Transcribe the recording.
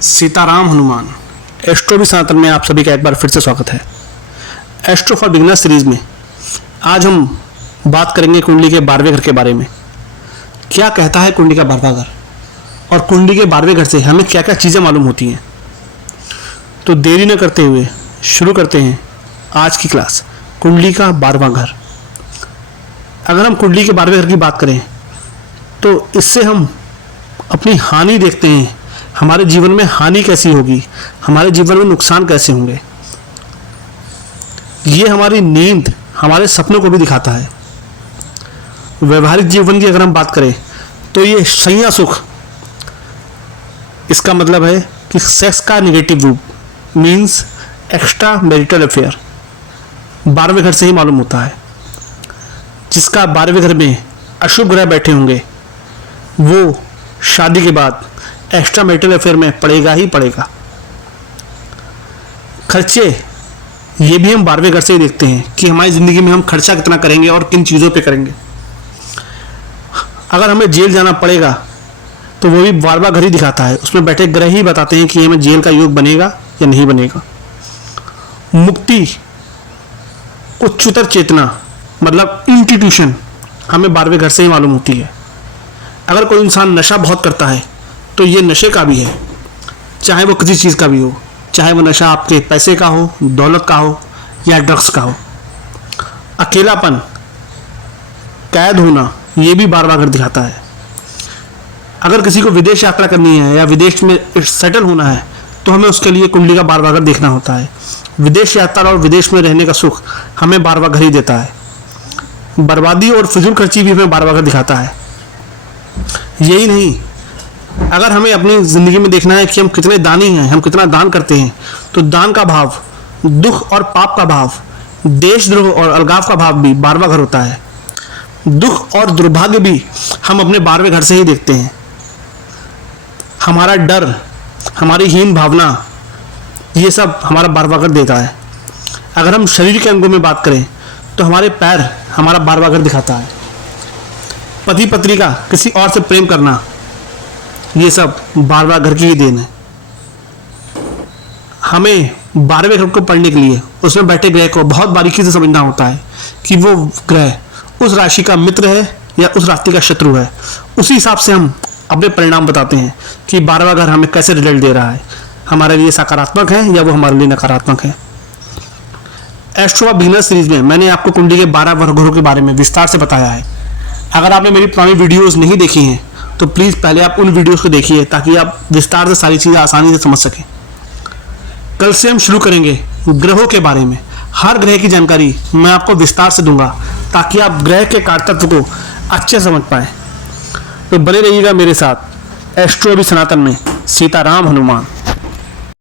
Sitaram Hanuman. Astro भी सनातन में आप सभी का एक बार फिर से स्वागत है। एस्ट्रो फॉर बिगिनर सीरीज में आज हम बात करेंगे कुंडली के 12वें घर के बारे में। क्या कहता है कुंडली का 12वां घर और कुंडली के 12वें घर से हमें क्या क्या चीज़ें मालूम होती हैं। तो देरी न करते हुए शुरू करते हैं आज की क्लास, कुंडली का 12वां घर। अगर हम कुंडली के 12वें घर की बात करें तो इससे हम अपनी हानि देखते हैं। हमारे जीवन में हानि कैसी होगी, हमारे जीवन में नुकसान कैसे होंगे। ये हमारी नींद, हमारे सपनों को भी दिखाता है। व्यवहारिक जीवन की अगर हम बात करें तो ये संज्ञा सुख, इसका मतलब है कि सेक्स का निगेटिव रूप मीन्स एक्स्ट्रा मैरिटल अफेयर 12वें घर से ही मालूम होता है। जिसका 12वें घर में अशुभ ग्रह बैठे होंगे वो शादी के बाद एक्स्ट्रा मैरिटल अफेयर में पड़ेगा ही पड़ेगा। खर्चे, ये भी हम 12वें घर से ही देखते हैं कि हमारी ज़िंदगी में हम खर्चा कितना करेंगे और किन चीज़ों पे करेंगे। अगर हमें जेल जाना पड़ेगा तो वो भी 12वां घर ही दिखाता है। उसमें बैठे ग्रह ही बताते हैं कि हमें जेल का योग बनेगा या नहीं बनेगा। मुक्ति, उच्चतर चेतना मतलब इंस्टीट्यूशन हमें 12वें घर से ही मालूम होती है। अगर कोई इंसान नशा बहुत करता है तो ये नशे का भी है, चाहे वो किसी चीज़ का भी हो, चाहे वो नशा आपके पैसे का हो, दौलत का हो या ड्रग्स का हो। अकेलापन, कैद होना, ये भी 12वां घर दिखाता है। अगर किसी को विदेश यात्रा करनी है या विदेश में सेटल होना है तो हमें उसके लिए कुंडली का 12वां घर देखना होता है। विदेश यात्रा और विदेश में रहने का सुख हमें 12वां घर ही देता है। बर्बादी और फिजूल खर्ची भी हमें 12वां घर दिखाता है। यही नहीं, अगर हमें अपनी ज़िंदगी में देखना है कि हम कितने दानी हैं, हम कितना दान करते हैं, तो दान का भाव, दुख और पाप का भाव, देशद्रोह और अलगाव का भाव भी 12वां घर होता है। दुख और दुर्भाग्य भी हम अपने 12वें घर से ही देखते हैं। हमारा डर, हमारी हीन भावना, ये सब हमारा 12वां घर देता है। अगर हम शरीर के अंगों में बात करें तो हमारे पैर हमारा 12वां घर दिखाता है। पति पत्नी का किसी और से प्रेम करना, ये सब 12वां घर की ही देन है। हमें 12वें घर को पढ़ने के लिए उसमें बैठे ग्रह को बहुत बारीकी से समझना होता है कि वो ग्रह उस राशि का मित्र है या उस राशि का शत्रु है। उसी हिसाब से हम अपने परिणाम बताते हैं कि 12वां घर हमें कैसे रिजल्ट दे रहा है, हमारे लिए सकारात्मक है या वो हमारे लिए नकारात्मक है। एस्ट्रो बिगिनर सीरीज में मैंने आपको कुंडली के 12 घरों के बारे में विस्तार से बताया है। अगर आपने मेरी पुरानी वीडियोस नहीं देखी हैं तो प्लीज़ पहले आप उन वीडियोस को देखिए ताकि आप विस्तार से सारी चीज़ें आसानी से समझ सकें। कल से हम शुरू करेंगे ग्रहों के बारे में। हर ग्रह की जानकारी मैं आपको विस्तार से दूंगा ताकि आप ग्रह के कारतत्व को अच्छे समझ पाएँ। तो बने रहिएगा मेरे साथ एस्ट्रो भी सनातन में। सीताराम हनुमान।